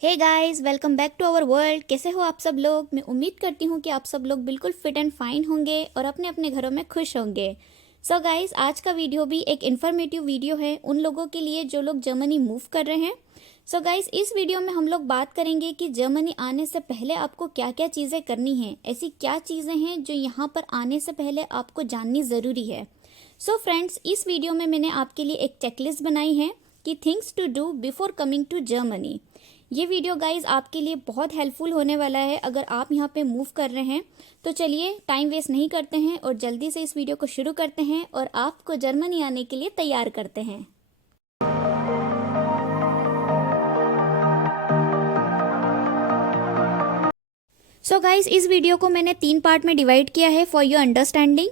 Hey guys, welcome back to our world. कैसे हो आप सब लोग? मैं उम्मीद करती हूँ कि आप सब लोग बिल्कुल फिट एंड फाइन होंगे और अपने अपने घरों में खुश होंगे। सो गाइस, आज का वीडियो भी एक इन्फॉर्मेटिव वीडियो है उन लोगों के लिए जो लोग जर्मनी मूव कर रहे हैं। सो गाइस, इस वीडियो में हम लोग बात करेंगे कि जर्मनी आने से पहले आपको क्या क्या चीज़ें करनी हैं। ऐसी क्या चीज़ें हैं जो यहाँ पर आने से पहले आपको जाननी ज़रूरी है। सो फ्रेंड्स, इस वीडियो में मैंने आपके लिए एक चेकलिस्ट बनाई है कि things to do before coming to Germany. ये वीडियो गाइज आपके लिए बहुत हेल्पफुल होने वाला है अगर आप यहाँ पे मूव कर रहे हैं। तो चलिए टाइम वेस्ट नहीं करते हैं और जल्दी से इस वीडियो को शुरू करते हैं और आपको जर्मनी आने के लिए तैयार करते हैं। सो गाइज, इस वीडियो को मैंने 3 पार्ट में डिवाइड किया है फॉर योर अंडरस्टैंडिंग।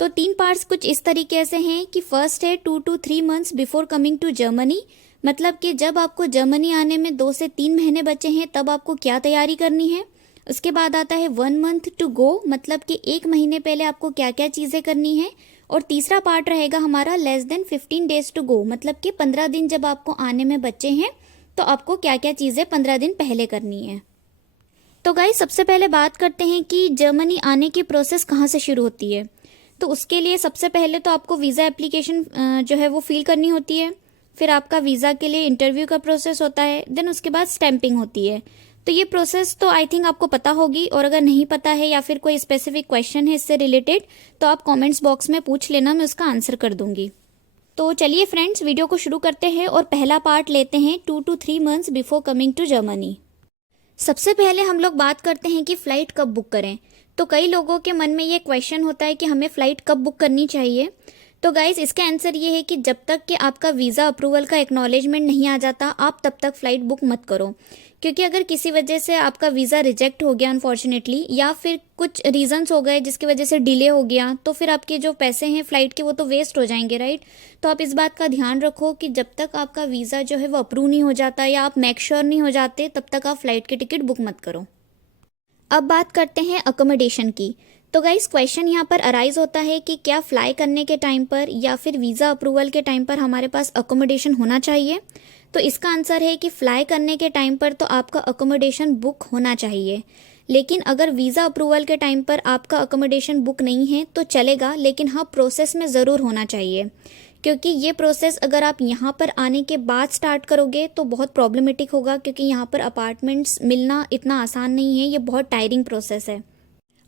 तो 3 पार्ट्स कुछ इस तरीके से हैं कि फर्स्ट है 2 to 3 months before coming to Germany, मतलब कि जब आपको जर्मनी आने में 2 से 3 महीने बचे हैं तब आपको क्या तैयारी करनी है। उसके बाद आता है 1 month टू गो, मतलब कि 1 महीने पहले आपको क्या क्या चीज़ें करनी है। और तीसरा पार्ट रहेगा हमारा less than 15 days to go, मतलब कि 15 दिन जब आपको आने में बचे हैं तो आपको क्या क्या चीज़ें 15 दिन पहले करनी है। तो गाइस, सबसे पहले बात करते हैं कि जर्मनी आने की प्रोसेस कहाँ से शुरू होती है। तो उसके लिए सबसे पहले तो आपको वीज़ा एप्लीकेशन जो है वो फिल करनी होती है। फिर आपका वीज़ा के लिए इंटरव्यू का प्रोसेस होता है, देन उसके बाद स्टैंपिंग होती है। तो ये प्रोसेस तो आई थिंक आपको पता होगी, और अगर नहीं पता है या फिर कोई स्पेसिफिक क्वेश्चन है इससे रिलेटेड तो आप कमेंट्स बॉक्स में पूछ लेना, मैं उसका आंसर कर दूंगी। तो चलिए फ्रेंड्स, वीडियो को शुरू करते हैं और पहला पार्ट लेते हैं 2 to 3 months before coming to Germany. सबसे पहले हम लोग बात करते हैं कि फ़्लाइट कब बुक करें। तो कई लोगों के मन में ये क्वेश्चन होता है कि हमें फ़्लाइट कब बुक करनी चाहिए। तो गाइज़, इसका आंसर ये है कि जब तक कि आपका वीज़ा अप्रूवल का एक्नॉलेजमेंट नहीं आ जाता आप तब तक फ़्लाइट बुक मत करो। क्योंकि अगर किसी वजह से आपका वीज़ा रिजेक्ट हो गया अनफॉर्चुनेटली, या फिर कुछ रीजंस हो गए जिसकी वजह से डिले हो गया, तो फिर आपके जो पैसे हैं फ़्लाइट के वो तो वेस्ट हो जाएंगे, राइट। तो आप इस बात का ध्यान रखो कि जब तक आपका वीज़ा जो है वो अप्रूव नहीं हो जाता या आप मेक श्योर नहीं हो जाते तब तक आप फ़्लाइट की टिकट बुक मत करो। अब बात करते हैं अकोमोडेशन की। तो गाइस, क्वेश्चन यहाँ पर अराइज होता है कि क्या फ्लाई करने के टाइम पर या फिर वीज़ा अप्रूवल के टाइम पर हमारे पास अकोमोडेशन होना चाहिए। तो इसका आंसर है कि फ्लाई करने के टाइम पर तो आपका अकोमोडेशन बुक होना चाहिए, लेकिन अगर वीज़ा अप्रूवल के टाइम पर आपका अकोमोडेशन बुक नहीं है तो चलेगा, लेकिन हाँ प्रोसेस में ज़रूर होना चाहिए। क्योंकि ये प्रोसेस अगर आप यहाँ पर आने के बाद स्टार्ट करोगे तो बहुत प्रॉब्लमेटिक होगा, क्योंकि यहाँ पर अपार्टमेंट्स मिलना इतना आसान नहीं है, ये बहुत टायरिंग प्रोसेस है।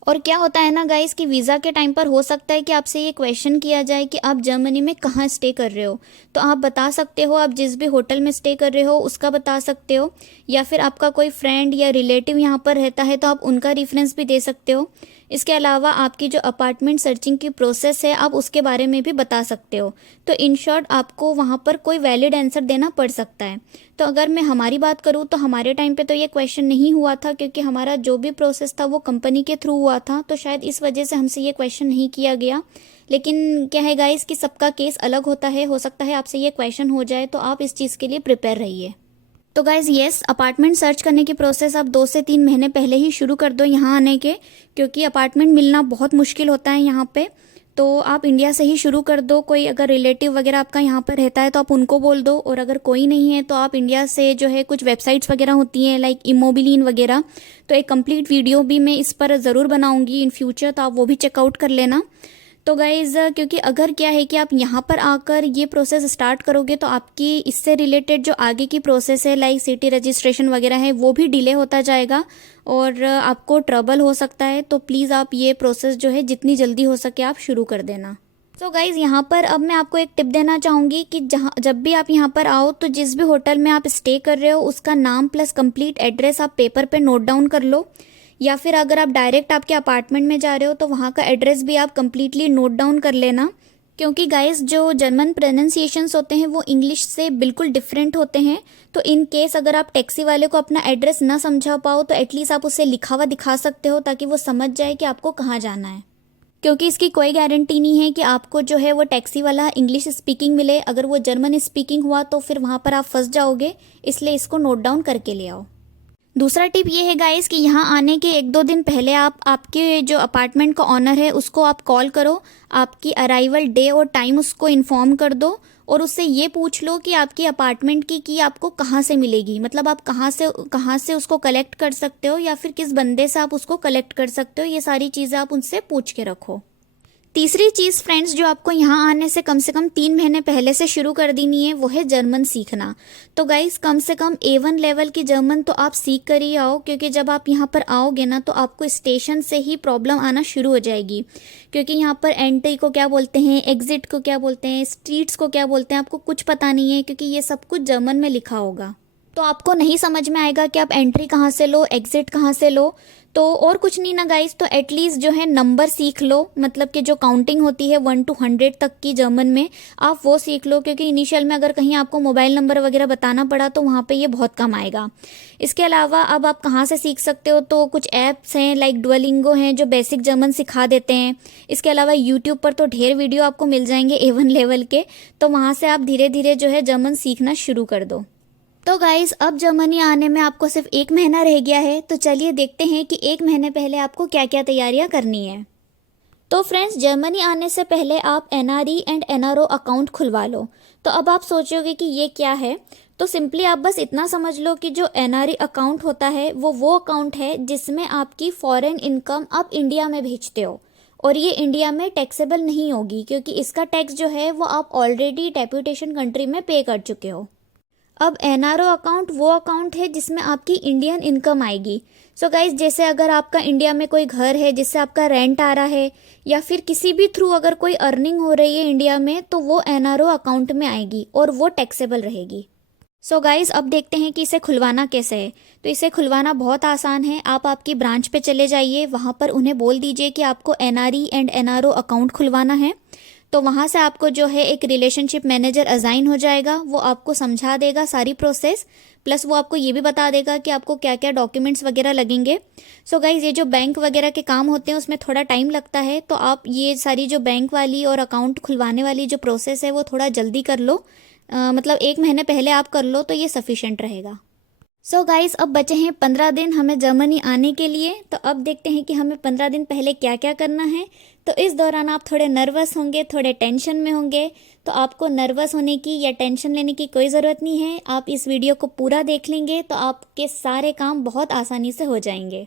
और क्या होता है ना गाइस कि वीज़ा के टाइम पर हो सकता है कि आपसे ये क्वेश्चन किया जाए कि आप जर्मनी में कहाँ स्टे कर रहे हो। तो आप बता सकते हो, आप जिस भी होटल में स्टे कर रहे हो उसका बता सकते हो, या फिर आपका कोई फ्रेंड या रिलेटिव यहाँ पर रहता है तो आप उनका रेफरेंस भी दे सकते हो। इसके अलावा आपकी जो अपार्टमेंट सर्चिंग की प्रोसेस है आप उसके बारे में भी बता सकते हो। तो इन शॉर्ट आपको वहाँ पर कोई वैलिड आंसर देना पड़ सकता है। तो अगर मैं हमारी बात करूँ तो हमारे टाइम पे तो ये क्वेश्चन नहीं हुआ था, क्योंकि हमारा जो भी प्रोसेस था वो कंपनी के थ्रू हुआ था, तो शायद इस वजह से हमसे ये क्वेश्चन नहीं किया गया। लेकिन क्या है गाइस कि सबका केस अलग होता है, हो सकता है आपसे ये क्वेश्चन हो जाए, तो आप इस चीज़ के लिए प्रिपेयर रहिए। तो गाइज़ येस, अपार्टमेंट सर्च करने की प्रोसेस आप 2 से 3 महीने पहले ही शुरू कर दो यहाँ आने के, क्योंकि अपार्टमेंट मिलना बहुत मुश्किल होता है यहाँ पे। तो आप इंडिया से ही शुरू कर दो। कोई अगर रिलेटिव वगैरह आपका यहाँ पर रहता है तो आप उनको बोल दो, और अगर कोई नहीं है तो आप इंडिया से जो है कुछ वेबसाइट्स वगैरह होती हैं लाइक इमोबिलिन वगैरह, तो एक कंप्लीट वीडियो भी मैं इस पर ज़रूर बनाऊँगी इन फ्यूचर, तो आप वो भी चेकआउट कर लेना। तो गाइज़, क्योंकि अगर क्या है कि आप यहाँ पर आकर ये प्रोसेस स्टार्ट करोगे तो आपकी इससे रिलेटेड जो आगे की प्रोसेस है लाइक सिटी रजिस्ट्रेशन वगैरह है वो भी डिले होता जाएगा और आपको ट्रबल हो सकता है। तो प्लीज़ आप ये प्रोसेस जो है जितनी जल्दी हो सके आप शुरू कर देना। तो गाइज़, यहाँ पर अब मैं आपको एक टिप देना चाहूँगी कि जब भी आप यहाँ पर आओ तो जिस भी होटल में आप स्टे कर रहे हो उसका नाम प्लस कंप्लीट एड्रेस आप पेपर पे नोट डाउन कर लो, या फिर अगर आप डायरेक्ट आपके अपार्टमेंट में जा रहे हो तो वहाँ का एड्रेस भी आप कंप्लीटली नोट डाउन कर लेना। क्योंकि गाइस, जो जर्मन प्रोनाउंसिएशंस होते हैं वो इंग्लिश से बिल्कुल डिफरेंट होते हैं। तो इन केस अगर आप टैक्सी वाले को अपना एड्रेस ना समझा पाओ तो एटलीस्ट आप उसे लिखा हुआ दिखा सकते हो, ताकि वो समझ जाए कि आपको कहाँ जाना है। क्योंकि इसकी कोई गारंटी नहीं है कि आपको जो है वो टैक्सी वाला इंग्लिश स्पीकिंग मिले, अगर वो जर्मन स्पीकिंग हुआ तो फिर वहाँ पर आप फंस जाओगे, इसलिए इसको नोट डाउन करके ले आओ। दूसरा टिप ये है गाइस कि यहाँ आने के 1-2 दिन पहले आप आपके जो अपार्टमेंट का ऑनर है उसको आप कॉल करो, आपकी अराइवल डे और टाइम उसको इन्फॉर्म कर दो, और उससे ये पूछ लो कि आपकी अपार्टमेंट की की आपको कहाँ से मिलेगी, मतलब आप कहाँ से उसको कलेक्ट कर सकते हो या फिर किस बंदे से आप उसको कलेक्ट कर सकते हो, ये सारी चीज़ें आप उनसे पूछ के रखो। तीसरी चीज़ फ्रेंड्स जो आपको यहाँ आने से कम 3 महीने पहले से शुरू कर देनी है वो है जर्मन सीखना। तो गाइस कम से कम A1 लेवल की जर्मन तो आप सीख कर ही आओ, क्योंकि जब आप यहाँ पर आओगे ना तो आपको स्टेशन से ही प्रॉब्लम आना शुरू हो जाएगी, क्योंकि यहाँ पर एंट्री को क्या बोलते हैं, एग्जिट को क्या बोलते हैं, स्ट्रीट्स को क्या बोलते हैं, आपको कुछ पता नहीं है, क्योंकि ये सब कुछ जर्मन में लिखा होगा। तो आपको नहीं समझ में आएगा कि आप एंट्री कहाँ से लो, एग्जिट कहाँ से लो। तो और कुछ नहीं ना गाइस, तो एटलीस्ट जो है नंबर सीख लो, मतलब कि जो काउंटिंग होती है 1 to 100 तक की जर्मन में आप वो सीख लो, क्योंकि इनिशियल में अगर कहीं आपको मोबाइल नंबर वगैरह बताना पड़ा तो वहाँ पे ये बहुत कम आएगा। इसके अलावा अब आप कहाँ से सीख सकते हो, तो कुछ ऐप्स हैं लाइक डुओलिंगो हैं जो बेसिक जर्मन सिखा देते हैं। इसके अलावा यूट्यूब पर तो ढेर वीडियो आपको मिल जाएंगे A1 लेवल के, तो वहाँ से आप धीरे धीरे जो है जर्मन सीखना शुरू कर दो। तो गाइज अब जर्मनी आने में आपको सिर्फ 1 महीना रह गया है, तो चलिए देखते हैं कि 1 महीने पहले आपको क्या क्या तैयारियां करनी है। तो फ्रेंड्स जर्मनी आने से पहले आप NRE एंड NRO अकाउंट खुलवा लो। तो अब आप सोचोगे कि ये क्या है, तो सिंपली आप बस इतना समझ लो कि जो NRE अकाउंट होता है वो अकाउंट है जिसमें आपकी फॉरेन इनकम आप इंडिया में भेजते हो, और ये इंडिया में टैक्सेबल नहीं होगी, क्योंकि इसका टैक्स जो है वो आप ऑलरेडी डेप्यूटेशन कंट्री में पे कर चुके हो। अब NRO अकाउंट वो अकाउंट है जिसमें आपकी इंडियन इनकम आएगी। सो गाइज जैसे अगर आपका इंडिया में कोई घर है जिससे आपका रेंट आ रहा है, या फिर किसी भी थ्रू अगर कोई अर्निंग हो रही है इंडिया में, तो वो NRO अकाउंट में आएगी और वो टैक्सेबल रहेगी। सो गाइज अब देखते हैं कि इसे खुलवाना कैसे है। तो इसे खुलवाना बहुत आसान है, आप आपकी ब्रांच पे चले जाइए, वहाँ पर उन्हें बोल दीजिए कि आपको NRE एंड NRO अकाउंट खुलवाना है। तो वहाँ से आपको जो है एक रिलेशनशिप मैनेजर असाइन हो जाएगा, वो आपको समझा देगा सारी प्रोसेस, प्लस वो आपको ये भी बता देगा कि आपको क्या क्या डॉक्यूमेंट्स वगैरह लगेंगे। सो गाइज ये जो बैंक वगैरह के काम होते हैं उसमें थोड़ा टाइम लगता है, तो आप ये सारी जो बैंक वाली और अकाउंट खुलवाने वाली जो प्रोसेस है वो थोड़ा जल्दी कर लो, मतलब 1 महीने पहले आप कर लो तो ये सफिशेंट रहेगा। सो गाइस अब बचे हैं 15 दिन हमें जर्मनी आने के लिए। तो अब देखते हैं कि हमें 15 दिन पहले क्या क्या करना है। तो इस दौरान आप थोड़े नर्वस होंगे, थोड़े टेंशन में होंगे, तो आपको नर्वस होने की या टेंशन लेने की कोई ज़रूरत नहीं है। आप इस वीडियो को पूरा देख लेंगे तो आपके सारे काम बहुत आसानी से हो जाएंगे।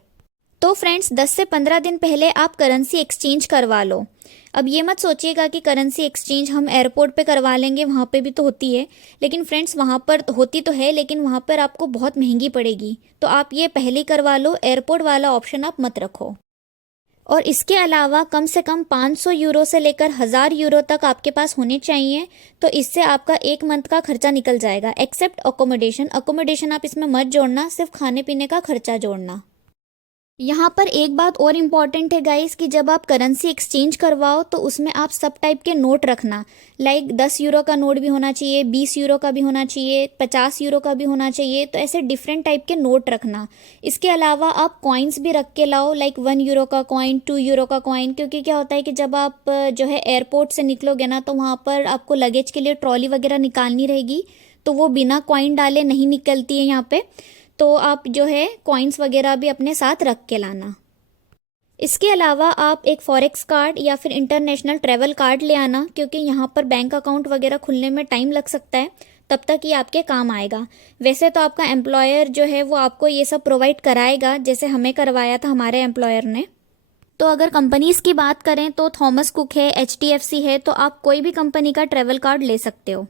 तो फ्रेंड्स 10 से 15 दिन पहले आप करेंसी एक्सचेंज करवा लो। अब ये मत सोचिएगा कि करेंसी एक्सचेंज हम एयरपोर्ट पे करवा लेंगे, वहाँ पे भी तो होती है, लेकिन फ्रेंड्स वहाँ पर होती तो है लेकिन वहाँ पर आपको बहुत महंगी पड़ेगी, तो आप ये पहले करवा लो, एयरपोर्ट वाला ऑप्शन आप मत रखो। और इसके अलावा कम से कम 500 यूरो से लेकर 1000 यूरो तक आपके पास होने चाहिए, तो इससे आपका 1 मंथ का खर्चा निकल जाएगा, एक्सेप्ट अकोमोडेशन आप इसमें मत जोड़ना, सिर्फ खाने पीने का खर्चा जोड़ना। यहाँ पर एक बात और इम्पॉर्टेंट है गाइस कि जब आप करेंसी एक्सचेंज करवाओ तो उसमें आप सब टाइप के नोट रखना, लाइक 10 यूरो का नोट भी होना चाहिए, 20 यूरो का भी होना चाहिए, 50 यूरो का भी होना चाहिए, तो ऐसे डिफरेंट टाइप के नोट रखना। इसके अलावा आप कॉइन्स भी रख के लाओ, लाइक 1 यूरो का कॉइन, 2 यूरो का कॉइन, क्योंकि क्या होता है कि जब आप जो है एयरपोर्ट से निकलोगे ना तो वहाँ पर आपको लगेज के लिए ट्रॉली वगैरह निकालनी रहेगी, तो वो बिना कॉइन डाले नहीं निकलती है यहाँ पे, तो आप जो है कॉइन्स वगैरह भी अपने साथ रख के लाना। इसके अलावा आप एक फॉरेक्स कार्ड या फिर इंटरनेशनल ट्रैवल कार्ड ले आना, क्योंकि यहाँ पर बैंक अकाउंट वगैरह खुलने में टाइम लग सकता है, तब तक ये आपके काम आएगा। वैसे तो आपका एम्प्लॉयर जो है वो आपको ये सब प्रोवाइड कराएगा, जैसे हमें करवाया था हमारे एम्प्लॉयर ने। तो अगर कंपनीज़ की बात करें तो थॉमस कुक है, HDFC है, तो आप कोई भी कंपनी का ट्रैवल कार्ड ले सकते हो।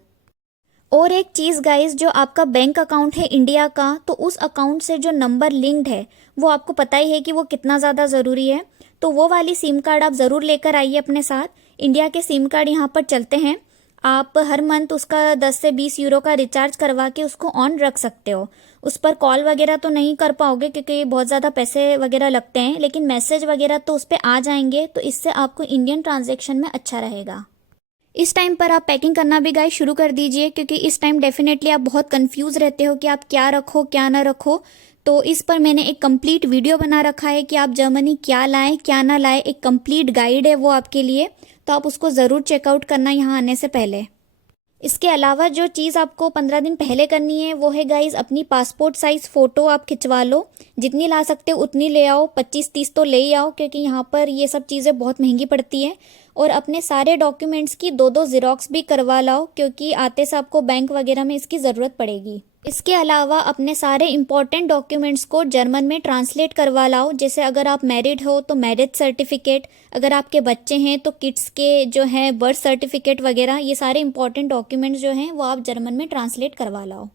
और एक चीज़ गाइस, जो आपका बैंक अकाउंट है इंडिया का, तो उस अकाउंट से जो नंबर लिंक्ड है वो आपको पता ही है कि वो कितना ज़्यादा ज़रूरी है, तो वो वाली सिम कार्ड आप ज़रूर लेकर आइए अपने साथ। इंडिया के सिम कार्ड यहाँ पर चलते हैं, आप हर मंथ उसका 10 से 20 यूरो का रिचार्ज करवा के उसको ऑन रख सकते हो। उस पर कॉल वगैरह तो नहीं कर पाओगे क्योंकि बहुत ज़्यादा पैसे वगैरह लगते हैं, लेकिन मैसेज वगैरह तो उस पर आ जाएंगे, तो इससे आपको इंडियन ट्रांजैक्शन में अच्छा रहेगा। इस टाइम पर आप पैकिंग करना भी गाइस शुरू कर दीजिए, क्योंकि इस टाइम डेफिनेटली आप बहुत कंफ्यूज रहते हो कि आप क्या रखो क्या ना रखो। तो इस पर मैंने एक कंप्लीट वीडियो बना रखा है कि आप जर्मनी क्या लाएं क्या ना लाएं, एक कंप्लीट गाइड है वो आपके लिए, तो आप उसको ज़रूर चेकआउट करना यहाँ आने से पहले। इसके अलावा जो चीज़ आपको 15 दिन पहले करनी है वो है गाइस, अपनी पासपोर्ट साइज़ फ़ोटो आप खिंचवा लो, जितनी ला सकते हो उतनी ले आओ, 25-30 तो ले ही आओ, क्योंकि यहाँ पर ये सब चीज़ें बहुत महंगी पड़ती है। और अपने सारे डॉक्यूमेंट्स की 2-2 ज़ेरॉक्स भी करवा लाओ, क्योंकि आते से आपको बैंक वगैरह में इसकी ज़रूरत पड़ेगी। इसके अलावा अपने सारे इंपॉर्टेंट डॉक्यूमेंट्स को जर्मन में ट्रांसलेट करवा लाओ, जैसे अगर आप मैरिड हो तो मैरिज सर्टिफिकेट, अगर आपके बच्चे हैं तो किड्स के जो है बर्थ सर्टिफिकेट वगैरह, ये सारे इंपॉर्टेंट डॉक्यूमेंट्स जो हैं वो आप जर्मन में ट्रांसलेट करवा लाओ।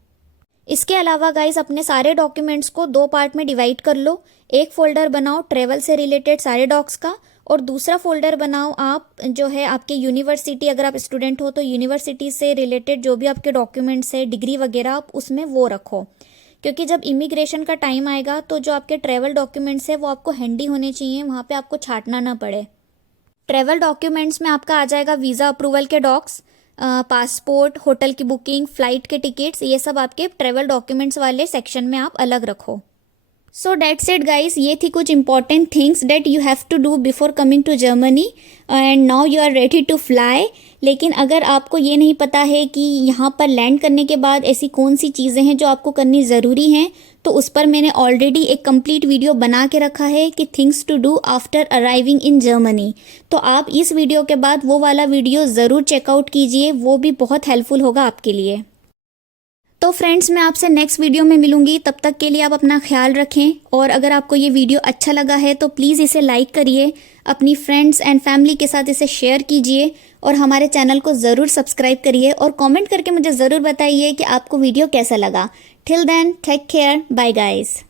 इसके अलावा गाइस, अपने सारे डॉक्यूमेंट्स को 2 पार्ट में डिवाइड कर लो। एक फ़ोल्डर बनाओ ट्रैवल से रिलेटेड सारे डॉक्स का, और दूसरा फ़ोल्डर बनाओ आप जो है आपके यूनिवर्सिटी, अगर आप स्टूडेंट हो तो यूनिवर्सिटी से रिलेटेड जो भी आपके डॉक्यूमेंट्स है, डिग्री वगैरह, आप उसमें वो रखो, क्योंकि जब इमिग्रेशन का टाइम आएगा तो जो आपके ट्रैवल डॉक्यूमेंट्स है वो आपको हैंडी होने चाहिए, वहाँ पे आपको छांटना ना पड़े। ट्रैवल डॉक्यूमेंट्स में आपका आ जाएगा वीज़ा अप्रूवल के डॉक्स, पासपोर्ट, होटल की बुकिंग, फ़्लाइट के टिकट्स, ये सब आपके ट्रैवल डॉक्यूमेंट्स वाले सेक्शन में आप अलग रखो। सो डेट्स इट गाइस, ये थी कुछ important things that you have to do before coming to Germany and now you are ready to fly. लेकिन अगर आपको ये नहीं पता है कि यहाँ पर लैंड करने के बाद ऐसी कौन सी चीज़ें हैं जो आपको करनी ज़रूरी हैं, तो उस पर मैंने ऑलरेडी एक कंप्लीट वीडियो बना के रखा है कि things to do after arriving in Germany. तो आप इस वीडियो के बाद वो वाला वीडियो ज़रूर चेकआउट कीजिए, वो भी बहुत हेल्पफुल होगा आपके लिए। तो फ्रेंड्स, मैं आपसे नेक्स्ट वीडियो में मिलूंगी, तब तक के लिए आप अपना ख्याल रखें। और अगर आपको ये वीडियो अच्छा लगा है तो प्लीज़ इसे लाइक करिए, अपनी फ्रेंड्स एंड फैमिली के साथ इसे शेयर कीजिए, और हमारे चैनल को ज़रूर सब्सक्राइब करिए, और कमेंट करके मुझे ज़रूर बताइए कि आपको वीडियो कैसा लगा। Till then, take care, bye guys.